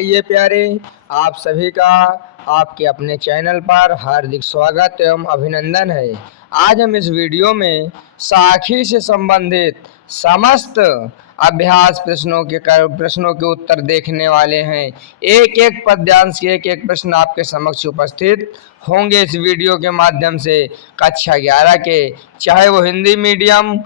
आइए प्यारे, आप सभी का आपके अपने चैनल पर हार्दिक स्वागत एवं अभिनंदन है। आज हम इस वीडियो में साखी से संबंधित समस्त अभ्यास प्रश्नों के उत्तर देखने वाले हैं। एक एक पद्यांश के एक एक प्रश्न आपके समक्ष उपस्थित होंगे इस वीडियो के माध्यम से। कक्षा 11 के, चाहे वो हिंदी मीडियम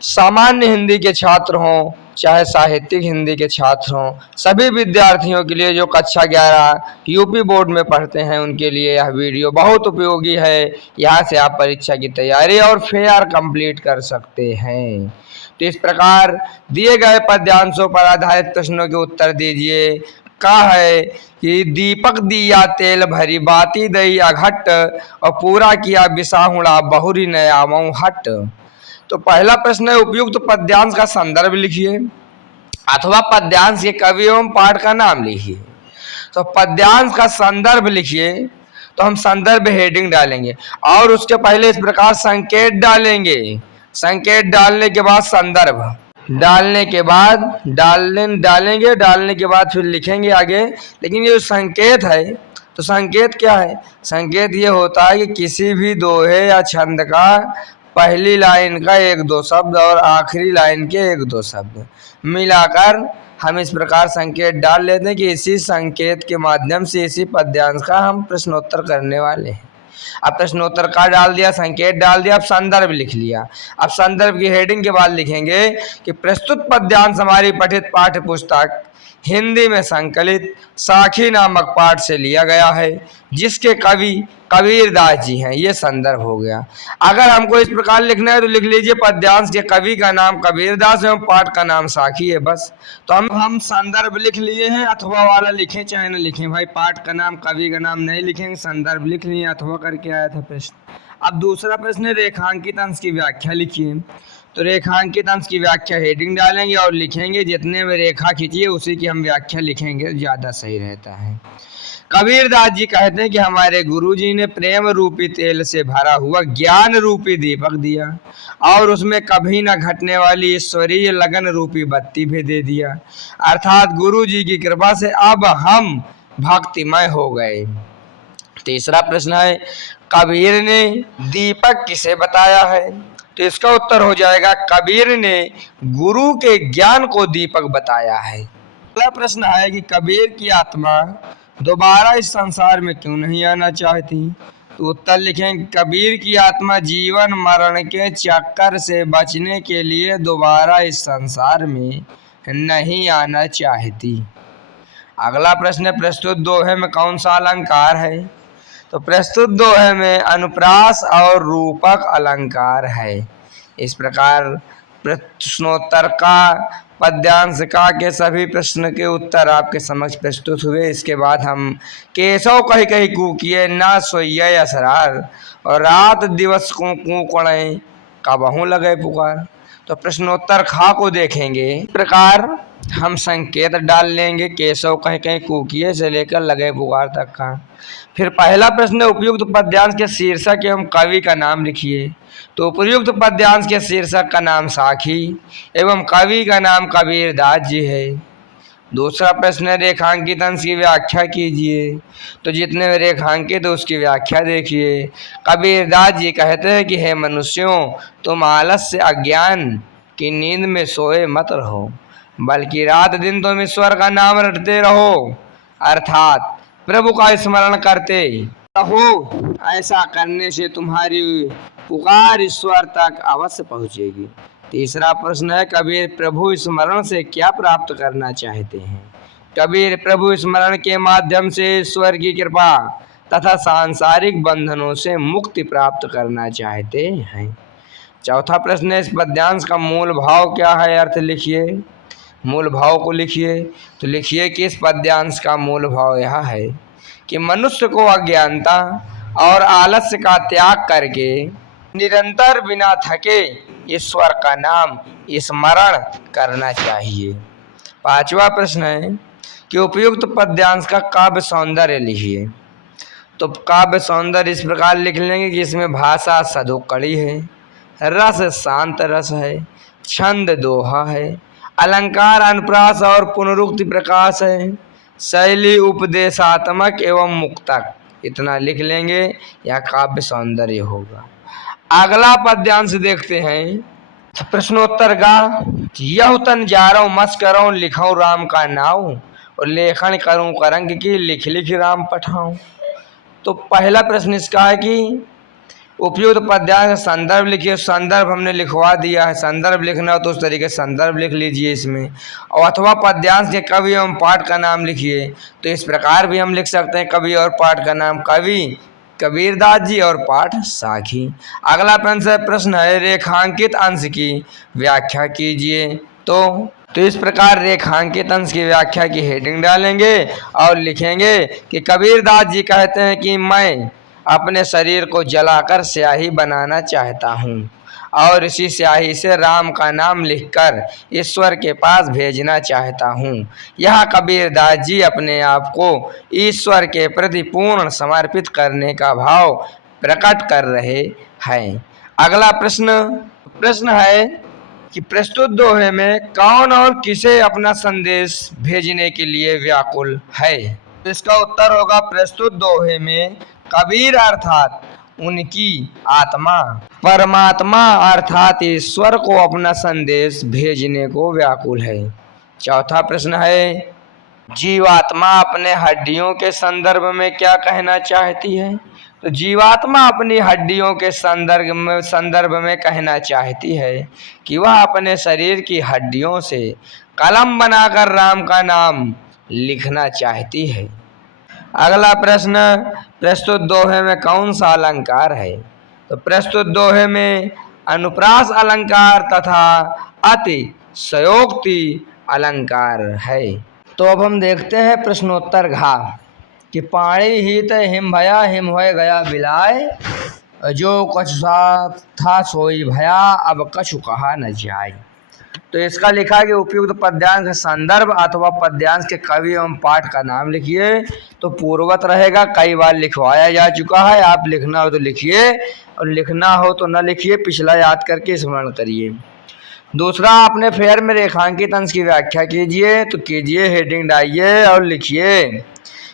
सामान्य हिंदी के छात्र हों, चाहे साहित्यिक हिंदी के छात्र हों, सभी विद्यार्थियों के लिए जो कक्षा 11 यूपी बोर्ड में पढ़ते हैं उनके लिए यह वीडियो बहुत उपयोगी है। यहाँ से आप परीक्षा की तैयारी और फेयर कंप्लीट कर सकते हैं। तो इस प्रकार दिए गए पद्यांशों पर आधारित प्रश्नों के उत्तर दीजिए। कहा है कि दीपक दिया तेल भरी बाती दई अघट और पूरा किया बिसाहुड़ा बहुरी नया मऊ हट। तो पहला प्रश्न है, उपयुक्त पद्यांश का संदर्भ लिखिए अथवा पद्यांश के कवि एवं पाठ का नाम लिखिए। तो पद्यांश का संदर्भ लिखिए, तो हम संदर्भ हेडिंग डालेंगे और उसके पहले इस प्रकार संकेत डालेंगे। संकेत डालने के बाद संदर्भ डालने के बाद डालने के बाद फिर लिखेंगे आगे। लेकिन ये जो संकेत है, तो संकेत क्या है? संकेत ये होता है कि किसी भी दोहे या छंद का पहली लाइन का एक दो शब्द और आखिरी लाइन के एक दो शब्द मिलाकर हम इस प्रकार संकेत डाल लेते हैं कि इसी संकेत के माध्यम से इसी पद्यांश का हम प्रश्नोत्तर करने वाले हैं। अब प्रश्नोत्तर का डाल दिया, संकेत डाल दिया, अब संदर्भ लिख लिया। अब संदर्भ की हेडिंग के बाद लिखेंगे कि प्रस्तुत पद्यांश हमारी पठित पाठ्य पुस्तक हिंदी में संकलित साखी नामक पाठ से लिया गया है, जिसके कवि कबीरदास जी हैं। ये संदर्भ हो गया। अगर हमको इस प्रकार लिखना है तो लिख लीजिए पद्यांश के कवि का नाम कबीरदास एवं पाठ का नाम साखी है, बस। तो हम संदर्भ लिख लिए हैं, अथवा वाला लिखें चाहे न लिखें भाई, पाठ का नाम कवि का नाम नहीं लिखेंगे, संदर्भ लिख लिए, अथवा करके आया था प्रश्न। अब दूसरा प्रश्न है, रेखांकित अंश की व्याख्या लिखिए। तो रेखांकित अंश की व्याख्या हेडिंग डालेंगे और लिखेंगे, जितने में रेखा खींचिए उसी की हम व्याख्या लिखेंगे, ज्यादा सही रहता है। कबीरदास जी कहते हैं कि हमारे गुरुजी ने प्रेम रूपी तेल से भरा हुआ ज्ञान रूपी दीपक दिया और उसमें कभी न घटने वाली ईश्वरीय लगन रूपी बत्ती भी दे दिया। अर्थात गुरुजी की कृपा से अब हम भक्तिमय हो गए। तीसरा प्रश्न है, कबीर ने दीपक किसे बताया है? तो इसका उत्तर हो जाएगा, कबीर ने गुरु के ज्ञान को दीपक बताया है। अगला प्रश्न है कि कबीर की आत्मा दोबारा इस संसार में क्यों नहीं आना चाहती? तो उत्तर लिखें, कबीर की आत्मा जीवन मरण के चक्कर से बचने के लिए दोबारा इस संसार में नहीं आना चाहती। अगला प्रश्न है, प्रस्तुत दोहे में कौन सा अलंकार है? तो प्रस्तुत दोहे में अनुप्रास और रूपक अलंकार है। इस प्रकार प्रश्नोत्तर का पद्यांश का के सभी प्रश्न के उत्तर आपके समक्ष प्रस्तुत हुए। इसके बाद हम केशव कही कही कूकिए ना सोइए असरार और रात दिवस को कूकड़े कबहू लगे पुकार। तो प्रश्नोत्तर खा को देखेंगे। इस प्रकार हम संकेत डाल लेंगे, केशव कहीं कहीं कूकिए से लेकर लगे पुकार तक का। फिर पहला प्रश्न, उपयुक्त पद्यांश के शीर्षक एवं कवि का नाम लिखिए। तो उपयुक्त पद्यांश के शीर्षक का नाम साखी एवं कवि का नाम कबीरदास जी है। दूसरा प्रश्न है, रेखांकित अंश की व्याख्या कीजिए। तो जितने में रेखांकित उसकी व्याख्या देखिए। कबीरदास जी कहते हैं कि हे मनुष्यों, तुम आलस्य अज्ञान की नींद में सोए मत रहो, बल्कि रात दिन तुम ईश्वर का नाम रटते रहो, अर्थात प्रभु का स्मरण करते रहो। ऐसा करने से तुम्हारी पुकार ईश्वर तक अवश्य पहुंचेगी। तीसरा प्रश्न है, कबीर प्रभु स्मरण से क्या प्राप्त करना चाहते हैं? कबीर प्रभु स्मरण के माध्यम से ईश्वर की कृपा तथा सांसारिक बंधनों से मुक्ति प्राप्त करना चाहते हैं। चौथा प्रश्न है, इस पद्यांश का मूल भाव क्या है? अर्थ लिखिए, मूल भाव को लिखिए। तो लिखिए कि इस पद्यांश का मूल भाव यह है कि मनुष्य को अज्ञानता और आलस्य का त्याग करके निरंतर बिना थके ईश्वर का नाम स्मरण करना चाहिए। पांचवा प्रश्न है कि उपयुक्त पद्यांश का काव्य सौंदर्य लिखिए। तो काव्य सौंदर्य इस प्रकार लिख लेंगे कि इसमें भाषा सधुकड़ी है, रस शांत रस है, छंद दोहा है, अलंकार अनुप्रास और पुनरुक्ति प्रकाश है, शैली उपदेशात्मक एवं मुक्तक, इतना लिख लेंगे, यह काव्य सौंदर्य होगा। अगला पद्यांश देखते हैं। प्रश्नोत्तर गा, यहु तन जारौ मस करौ लिखौ राम का नाव, और लेखन करूं करंग की लिख लिख राम पठाऊं। तो पहला प्रश्न इसका है कि उपयुक्त पद्यांश का संदर्भ लिखिए। संदर्भ हमने लिखवा दिया है, संदर्भ लिखना हो तो उस तरीके से संदर्भ लिख लीजिए इसमें। और अथवा पद्यांश के कवि एवं पाठ का नाम लिखिए, तो इस प्रकार भी हम लिख सकते हैं कवि और पाठ का नाम, कवि कबीरदास जी और पाठ साखी। अगला प्रश्न है रेखांकित अंश की व्याख्या कीजिए। तो इस प्रकार रेखांकित अंश की व्याख्या की हेडिंग डालेंगे और लिखेंगे कि कबीरदास जी कहते हैं कि मैं अपने शरीर को जलाकर स्याही बनाना चाहता हूँ और इसी स्याही से राम का नाम लिखकर ईश्वर के पास भेजना चाहता हूँ। यह कबीरदास जी अपने आप को ईश्वर के प्रति पूर्ण समर्पित करने का भाव प्रकट कर रहे हैं। अगला प्रश्न है कि प्रस्तुत दोहे में कौन और किसे अपना संदेश भेजने के लिए व्याकुल है। इसका उत्तर होगा प्रस्तुत दोहे में कबीर अर्थात उनकी आत्मा परमात्मा अर्थात ईश्वर को अपना संदेश भेजने को व्याकुल है। चौथा प्रश्न है जीवात्मा अपने हड्डियों के संदर्भ में क्या कहना चाहती है। तो जीवात्मा अपनी हड्डियों के संदर्भ में कहना चाहती है कि वह अपने शरीर की हड्डियों से कलम बनाकर राम का नाम लिखना चाहती है। अगला प्रश्न प्रस्तुत दोहे में कौन सा अलंकार है। तो प्रस्तुत दोहे में अनुप्रास अलंकार तथा अतिशयोक्ति अलंकार है। तो अब हम देखते हैं प्रश्नोत्तर घा कि पाणी हित हिम भया हिम होय गया बिलाय, जो कछु था सोई भया अब कछु कहा न जाय। तो इसका लिखा है कि उपयुक्त पद्यांश का संदर्भ अथवा पद्यांश के कवि एवं पाठ का नाम लिखिए। तो पूर्ववत रहेगा, कई बार लिखवाया जा चुका है, आप लिखना हो तो लिखिए और लिखना हो तो न लिखिए, पिछला याद करके स्मरण करिए। दूसरा, आपने फेयर में रेखांकित अंश की व्याख्या कीजिए। तो कीजिए, हेडिंग डालिए और लिखिए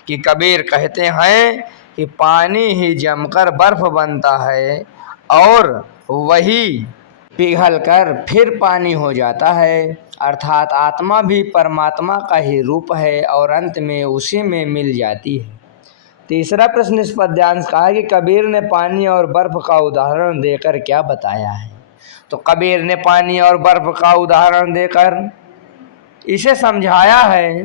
कि कबीर कहते हैं कि पानी ही जमकर बर्फ बनता है और वही पिघलकर फिर पानी हो जाता है, अर्थात आत्मा भी परमात्मा का ही रूप है और अंत में उसी में मिल जाती है। तीसरा प्रश्न इस पद्यांश का है कि कबीर ने पानी और बर्फ का उदाहरण देकर क्या बताया है। तो कबीर ने पानी और बर्फ का उदाहरण देकर इसे समझाया है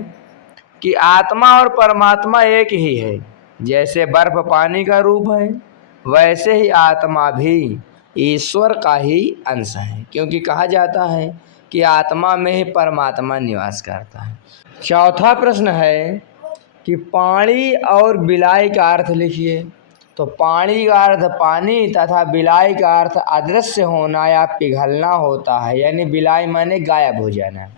कि आत्मा और परमात्मा एक ही है। जैसे बर्फ पानी का रूप है, वैसे ही आत्मा भी ईश्वर का ही अंश है, क्योंकि कहा जाता है कि आत्मा में ही परमात्मा निवास करता है। चौथा प्रश्न है कि पानी और बिलाई का अर्थ लिखिए। तो पानी का अर्थ पानी तथा बिलाई का अर्थ अदृश्य होना या पिघलना होता है, यानी बिलाई माने गायब हो जाना।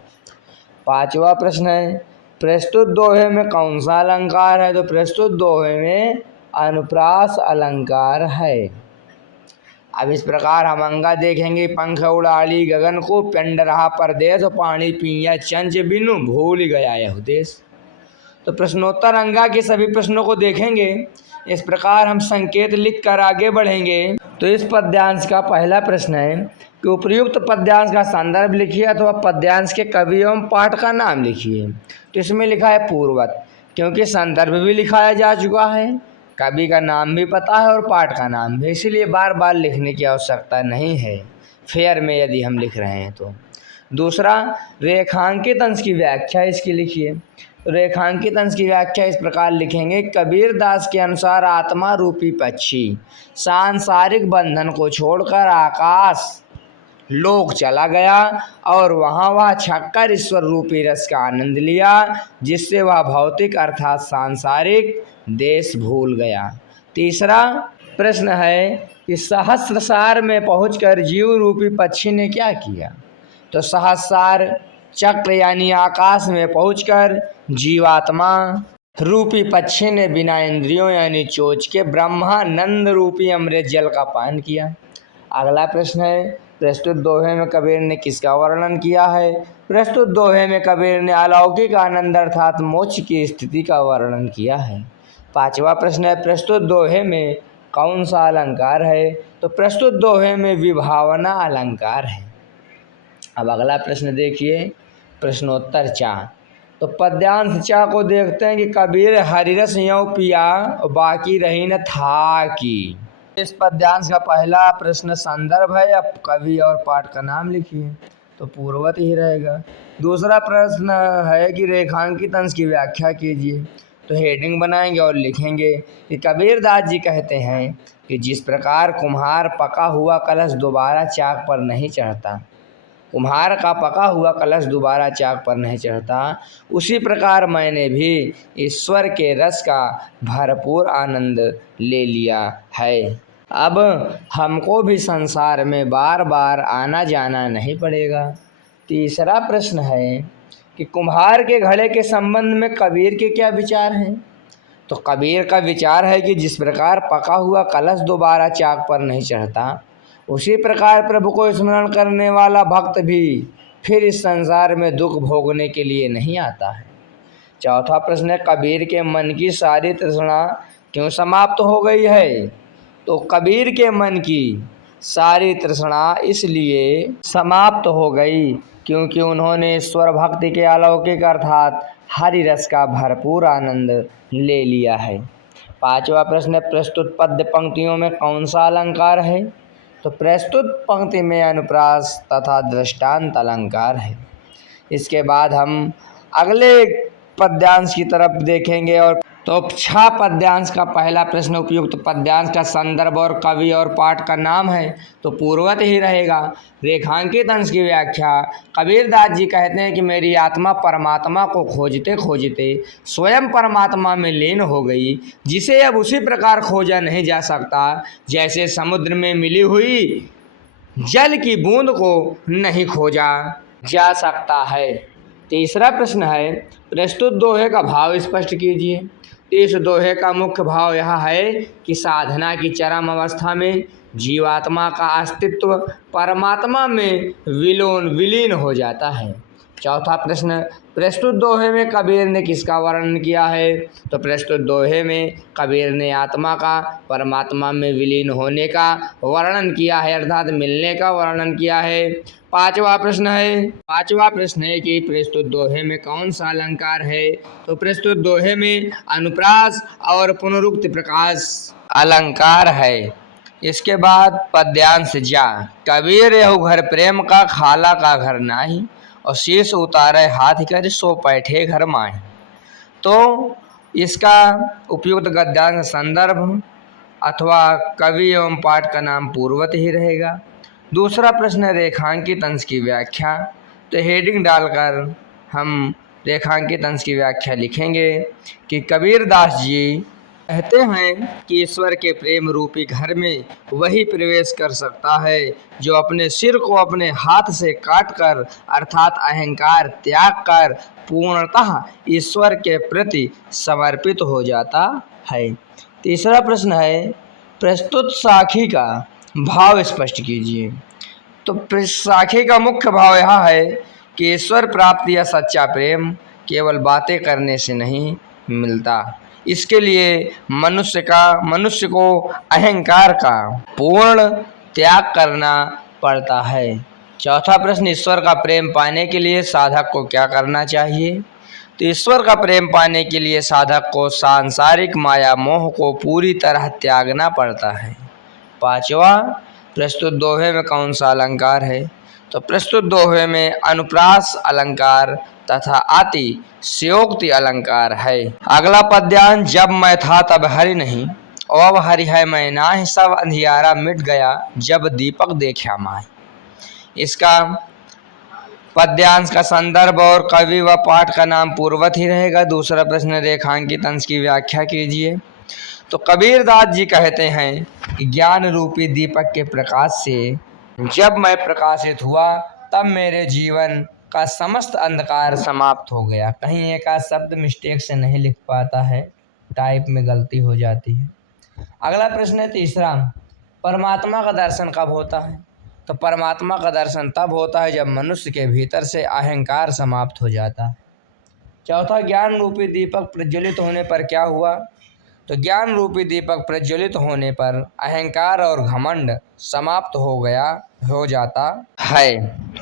पांचवा प्रश्न है प्रस्तुत दोहे में कौन सा अलंकार है। तो प्रस्तुत दोहे में अनुप्रास अलंकार है। अब इस प्रकार हम अंगा देखेंगे, पंख उड़ाली गगन को पेंड रहा परदेश, पानी पिया चंच बिनु भूल गया यह देश। तो प्रश्नोत्तर अंगा के सभी प्रश्नों को देखेंगे। इस प्रकार हम संकेत लिख कर आगे बढ़ेंगे। तो इस पद्यांश का पहला प्रश्न है कि उपयुक्त पद्यांश का संदर्भ लिखिए अथवा पद्यांश के कवि एवं पाठ का नाम लिखिए। तो इसमें लिखा है पूर्ववत, क्योंकि संदर्भ भी लिखाया जा चुका है, कवि का नाम भी पता है और पाठ का नाम भी, इसीलिए बार बार लिखने की आवश्यकता नहीं है फेयर में यदि हम लिख रहे हैं तो। दूसरा, रेखांकित अंश की व्याख्या इसकी लिखिए। तो रेखांकित अंश की व्याख्या इस प्रकार लिखेंगे, कबीरदास के अनुसार आत्मा रूपी पक्षी सांसारिक बंधन को छोड़कर आकाश लोक चला गया और वहाँ वह छक्कर ईश्वर रूपी रस का आनंद लिया, जिससे वह भौतिक अर्थात सांसारिक देश भूल गया। तीसरा प्रश्न है कि सहस्रसार में पहुंचकर जीव रूपी पक्षी ने क्या किया। तो सहस्रार चक्र यानी आकाश में पहुंचकर जीवात्मा रूपी पक्षी ने बिना इंद्रियों यानी चोच के ब्रह्मानंद रूपी अमृत जल का पान किया। अगला प्रश्न है प्रस्तुत दोहे में कबीर ने किसका वर्णन किया है? प्रस्तुत दोहे में कबीर ने अलौकिक आनंद अर्थात मोक्ष की स्थिति का वर्णन किया है। पांचवा प्रश्न है, प्रस्तुत दोहे में कौन सा अलंकार है? तो प्रस्तुत दोहे में विभावना अलंकार है। अब अगला प्रश्न देखिए, प्रश्नोत्तर चा। तो पद्यांश चा को देखते हैं कि कबीर हरिरस यों पिया बाकी रही न था की। इस पद्यांश का पहला प्रश्न संदर्भ है, अब कवि और पाठ का नाम लिखिए, तो पूर्वत ही रहेगा। दूसरा प्रश्न है कि रेखांकित अंश की व्याख्या कीजिए, तो हेडिंग बनाएंगे और लिखेंगे कि कबीरदास जी कहते हैं कि जिस प्रकार कुम्हार पका हुआ कलश दोबारा चाक पर नहीं चढ़ता, कुम्हार का पका हुआ कलश दोबारा चाक पर नहीं चढ़ता, उसी प्रकार मैंने भी ईश्वर के रस का भरपूर आनंद ले लिया है। अब हमको भी संसार में बार बार आना जाना नहीं पड़ेगा। तीसरा प्रश्न है कि कुम्हार के घड़े के संबंध में कबीर के क्या विचार हैं? तो कबीर का विचार है कि जिस प्रकार पका हुआ कलश दोबारा चाक पर नहीं चढ़ता, उसी प्रकार प्रभु को स्मरण करने वाला भक्त भी फिर इस संसार में दुख भोगने के लिए नहीं आता है। चौथा प्रश्न है, कबीर के मन की सारी तृष्णा क्यों समाप्त हो गई है? तो कबीर के मन की सारी तृष्णा इसलिए समाप्त हो गई क्योंकि उन्होंने ईश्वर भक्ति के अलौकिक अर्थात हरि रस का भरपूर आनंद ले लिया है। पांचवा प्रश्न है, प्रस्तुत पद्य पंक्तियों में कौन सा अलंकार है? तो प्रस्तुत पंक्ति में अनुप्रास तथा दृष्टांत अलंकार है। इसके बाद हम अगले पद्यांश की तरफ देखेंगे। और तो छह पद्यांश का पहला प्रश्न उपयुक्त पद्यांश का संदर्भ और कवि और पाठ का नाम है, तो पूर्वत ही रहेगा। रेखांकित अंश की व्याख्या, कबीरदास जी कहते हैं कि मेरी आत्मा परमात्मा को खोजते खोजते स्वयं परमात्मा में लीन हो गई, जिसे अब उसी प्रकार खोजा नहीं जा सकता जैसे समुद्र में मिली हुई जल की बूंद को नहीं खोजा जा सकता है। तीसरा प्रश्न है, प्रस्तुत दोहे का भाव स्पष्ट कीजिए। इस दोहे का मुख्य भाव यह है कि साधना की चरम अवस्था में जीवात्मा का अस्तित्व परमात्मा में विलीन हो जाता है। चौथा प्रश्न, प्रस्तुत दोहे में कबीर ने किसका वर्णन किया है? तो प्रस्तुत दोहे में कबीर ने आत्मा का परमात्मा में विलीन होने का वर्णन किया है, अर्थात मिलने का वर्णन किया है। पांचवा प्रश्न है कि प्रस्तुत दोहे में कौन सा अलंकार है? तो प्रस्तुत दोहे में अनुप्रास और पुनरुक्त प्रकाश अलंकार है। इसके बाद पद्यांश जा, कबीर यहु घर प्रेम का खाला का घर नाही, और शीश उतारे हाथ कर सो बैठे घर माए। तो इसका उपयुक्त गद्यांश संदर्भ अथवा कवि एवं पाठ का नाम पूर्वत ही रहेगा। दूसरा प्रश्न है रेखांकित अंश की व्याख्या, तो हेडिंग डालकर हम रेखांकित अंश की व्याख्या लिखेंगे कि कबीरदास जी कहते हैं कि ईश्वर के प्रेम रूपी घर में वही प्रवेश कर सकता है जो अपने सिर को अपने हाथ से काटकर अर्थात अहंकार त्याग कर पूर्णतः ईश्वर के प्रति समर्पित हो जाता है। तीसरा प्रश्न है, प्रस्तुत साखी का भाव स्पष्ट कीजिए। तो साखी का मुख्य भाव यह है कि ईश्वर प्राप्ति या सच्चा प्रेम केवल बातें करने से नहीं मिलता, इसके लिए मनुष्य को अहंकार का पूर्ण त्याग करना पड़ता है। चौथा प्रश्न, ईश्वर का प्रेम पाने के लिए साधक को क्या करना चाहिए? तो ईश्वर का प्रेम पाने के लिए साधक को सांसारिक माया मोह को पूरी तरह त्यागना पड़ता है। पांचवा, प्रस्तुत दोहे में कौन सा अलंकार है? तो प्रस्तुत दोहे में अनुप्रास अलंकार तथा अतिशयोक्ति अलंकार है। अगला पद्यांश, जब मैं था तब हरि नहीं, अब हरि है मैं नाहि, सब अंधियारा मिट गया जब दीपक देखा माय। इसका पद्यांश का संदर्भ और कवि व पाठ का नाम पूर्वत ही रहेगा। दूसरा प्रश्न, रेखांकित अंश की व्याख्या कीजिए। तो कबीरदास जी कहते हैं कि ज्ञान रूपी दीपक के प्रकाश से जब मैं प्रकाशित हुआ तब मेरे जीवन का समस्त अंधकार समाप्त हो गया। कहीं एक आध शब्द मिस्टेक से नहीं लिख पाता है, टाइप में गलती हो जाती है। अगला प्रश्न है तीसरा, परमात्मा का दर्शन कब होता है? तो परमात्मा का दर्शन तब होता है जब मनुष्य के भीतर से अहंकार समाप्त हो जाता है। चौथा, ज्ञान रूपी दीपक प्रज्वलित होने पर क्या हुआ? तो ज्ञान रूपी दीपक प्रज्वलित होने पर अहंकार और घमंड समाप्त हो जाता है।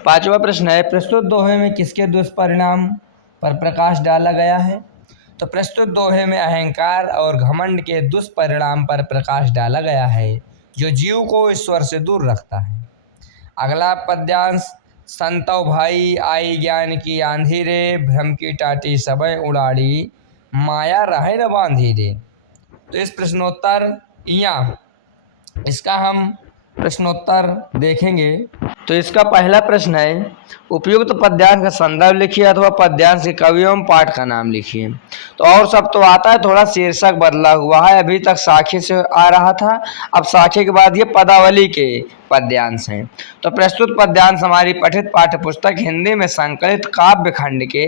पांचवा प्रश्न है, प्रस्तुत दोहे में किसके दुष्परिणाम पर प्रकाश डाला गया है? तो प्रस्तुत दोहे में अहंकार और घमंड के दुष्परिणाम पर प्रकाश डाला गया है, जो जीव को ईश्वर से दूर रखता है। अगला पद्यांश, संतौ भाई आई ज्ञान की आंधी रे, भ्रम की टाटी सबय उड़ाड़ी, माया रहे न बांधी रे। तो इस प्रश्नोत्तर या इसका हम प्रश्नोत्तर देखेंगे। तो इसका पहला प्रश्न है, उपयुक्त पद्यांश का संदर्भ लिखिए अथवा पद्यांश के कवि एवं पाठ का नाम लिखिए। तो और सब तो आता है, थोड़ा शीर्षक बदला हुआ है। अभी तक साखी से आ रहा था, अब साखी के बाद ये पदावली के पद्यांश हैं। तो प्रस्तुत पद्यांश हमारी पठित पाठ्य पुस्तक हिंदी में संकलित काव्य खंड के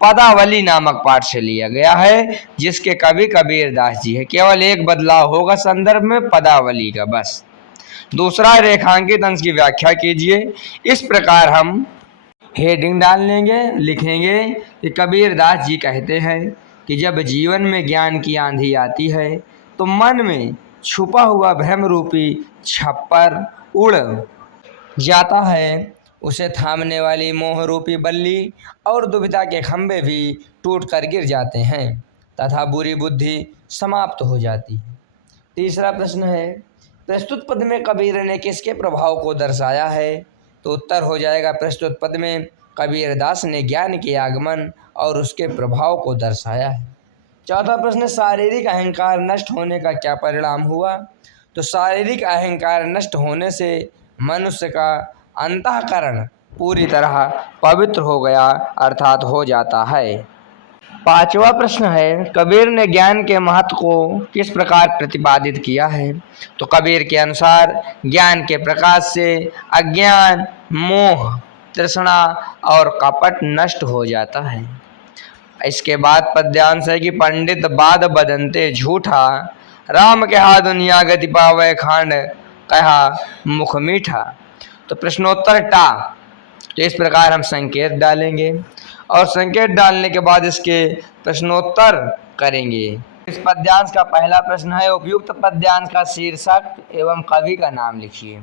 पदावली नामक पाठ से लिया गया है, जिसके कवि कबीर दास जी है। केवल एक बदलाव होगा संदर्भ में, पदावली का, बस। दूसरा, रेखांकित अंश की व्याख्या कीजिए। इस प्रकार हम हेडिंग डाल लेंगे, लिखेंगे कि कबीर दास जी कहते हैं कि जब जीवन में ज्ञान की आंधी आती है तो मन में छुपा हुआ भ्रम रूपी छप्पर उड़ जाता है, उसे थामने वाली मोह रूपी बल्ली और दुविधा के खंभे भी टूट कर गिर जाते हैं तथा बुरी बुद्धि समाप्त हो जाती है। तीसरा प्रश्न है, प्रस्तुत पद में कबीर ने किसके प्रभाव को दर्शाया है? तो उत्तर हो जाएगा, प्रस्तुत पद में कबीर दास ने ज्ञान के आगमन और उसके प्रभाव को दर्शाया है। चौथा प्रश्न, शारीरिक अहंकार नष्ट होने का क्या परिणाम हुआ? तो शारीरिक अहंकार नष्ट होने से मनुष्य का अंतःकरण पूरी तरह पवित्र हो गया, अर्थात हो जाता है। पांचवा प्रश्न है, कबीर ने ज्ञान के महत्व को किस प्रकार प्रतिपादित किया है? तो कबीर के अनुसार ज्ञान के प्रकाश से अज्ञान, मोह, तृष्णा और कपट नष्ट हो जाता है। इसके बाद पद्यांश है कि पंडित बाद बदनते झूठा, राम कहा दुनिया गति पावे खांड, कहा मुख मीठा। तो प्रश्नोत्तर टा। तो इस प्रकार हम संकेत डालेंगे और संकेत डालने के बाद इसके प्रश्नोत्तर करेंगे। इस पद्यांश का पहला प्रश्न है, उपयुक्त पद्यांश का शीर्षक एवं कवि का नाम लिखिए।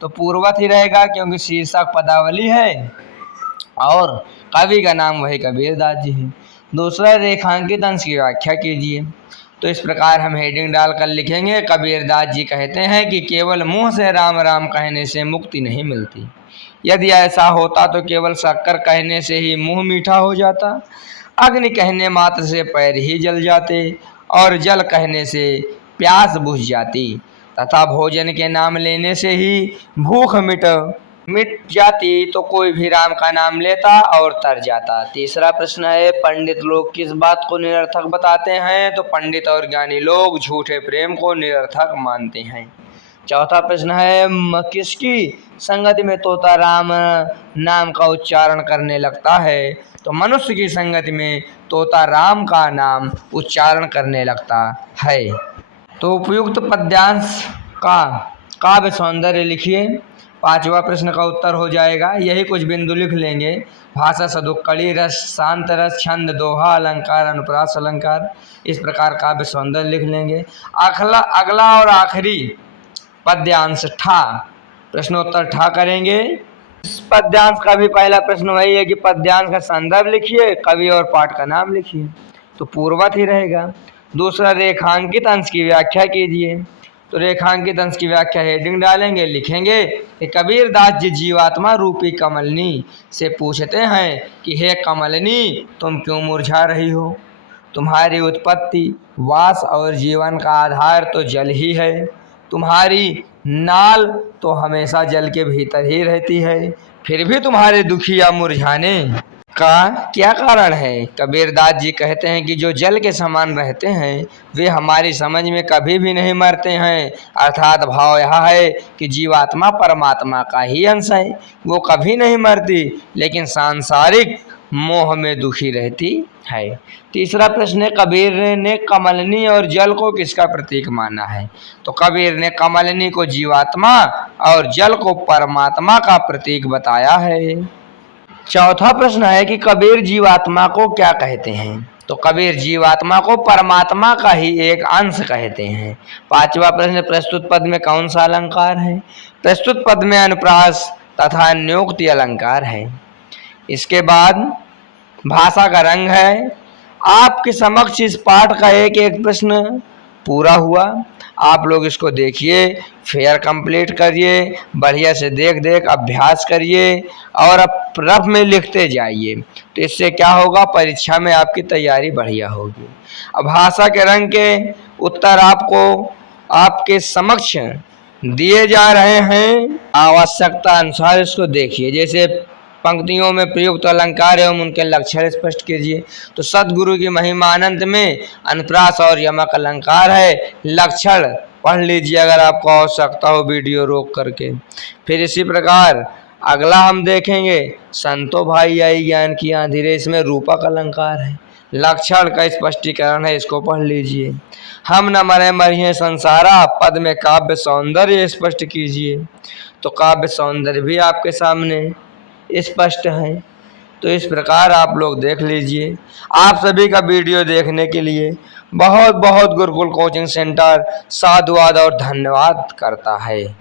तो पूर्ववत ही रहेगा क्योंकि शीर्षक पदावली है और कवि का नाम वही कबीर दास जी है। दूसरा, रेखांकित अंश की व्याख्या कीजिए। तो इस प्रकार हम हेडिंग डालकर लिखेंगे, कबीर दास जी कहते हैं कि केवल मुंह से राम राम कहने से मुक्ति नहीं मिलती। यदि ऐसा होता तो केवल शक्कर कहने से ही मुंह मीठा हो जाता, अग्नि कहने मात्र से पैर ही जल जाते और जल कहने से प्यास बुझ जाती तथा भोजन के नाम लेने से ही भूख मिट जाती, तो कोई भी राम का नाम लेता और तर जाता। तीसरा प्रश्न है, पंडित लोग किस बात को निरर्थक बताते हैं? तो पंडित और ज्ञानी लोग झूठे प्रेम को निरर्थक मानते हैं। चौथा प्रश्न है, किसकी संगति में तोता राम नाम का उच्चारण करने लगता है? तो मनुष्य की संगति में तोता राम का नाम उच्चारण करने लगता है। तो उपयुक्त पद्यांश का काव्य सौंदर्य लिखिए। पांचवा प्रश्न का उत्तर हो जाएगा, यही कुछ बिंदु लिख लेंगे। भाषा सदुक्कड़ी रस, शांत रस, छंद, दोहा, अलंकार, अनुप्रास अलंकार, इस प्रकार काव्य सौंदर्य लिख लेंगे। अगला और आखिरी पद्यांश ठा, प्रश्नोत्तर ठा करेंगे। इस पद्यांश का भी पहला प्रश्न वही है कि पद्यांश का संदर्भ लिखिए, कवि और पाठ का नाम लिखिए। तो पूर्ववत ही रहेगा। दूसरा, रेखांकित अंश की व्याख्या कीजिए। तो रेखांकित अंश की व्याख्या हेडिंग डालेंगे, लिखेंगे कि कबीर दास जी जीवात्मा रूपी कमलनी से पूछते हैं कि हे कमलनी, तुम क्यों मुरझा रही हो? तुम्हारी उत्पत्ति, वास और जीवन का आधार तो जल ही है। तुम्हारी नाल तो हमेशा जल के भीतर ही रहती है, फिर भी तुम्हारे दुखी या मुरझाने का क्या कारण है? कबीर दास जी कहते हैं कि जो जल के समान रहते हैं वे हमारी समझ में कभी भी नहीं मरते हैं। अर्थात भाव यह है कि जीवात्मा परमात्मा का ही अंश है, वो कभी नहीं मरती, लेकिन सांसारिक मोह में दुखी रहती है। तीसरा प्रश्न है, कबीर ने कमलनी और जल को किसका प्रतीक माना है? तो कबीर ने कमलनी को जीवात्मा और जल को परमात्मा का प्रतीक बताया है। चौथा प्रश्न है कि कबीर जीवात्मा को क्या कहते हैं? तो कबीर जीवात्मा को परमात्मा का ही एक अंश कहते हैं। पांचवा प्रश्न, प्रस्तुत पद में कौन सा अलंकार है? प्रस्तुत पद में अनुप्रास तथा न्योक्ति अलंकार है। इसके बाद भाषा का रंग है। आपके समक्ष इस पाठ का एक एक प्रश्न पूरा हुआ। आप लोग इसको देखिए, फेयर कंप्लीट करिए, बढ़िया से देख अभ्यास करिए और अब रफ में लिखते जाइए। तो इससे क्या होगा, परीक्षा में आपकी तैयारी बढ़िया होगी। अब भाषा के रंग के उत्तर आपको आपके समक्ष दिए जा रहे हैं। आवश्यकता अनुसार इसको देखिए। जैसे पंक्तियों में प्रयुक्त अलंकार एवं उनके लक्षण स्पष्ट कीजिए। तो सद्गुरु की महिमा अनंत में अनुप्रास और यमक अलंकार है। लक्षण पढ़ लीजिए अगर आपको आवश्यकता हो वीडियो रोक करके। फिर इसी प्रकार अगला हम देखेंगे, संतो भाई आई ज्ञान की आंधी रे, इसमें रूपक अलंकार है। लक्षण का स्पष्टीकरण है, इसको पढ़ लीजिए। हम न मरे मरिए संसारा, पद में काव्य सौंदर्य स्पष्ट कीजिए। तो काव्य सौंदर्य भी आपके सामने स्पष्ट है। तो इस प्रकार आप लोग देख लीजिए। आप सभी का वीडियो देखने के लिए बहुत बहुत गुरुकुल कोचिंग सेंटर साधुवाद और धन्यवाद करता है।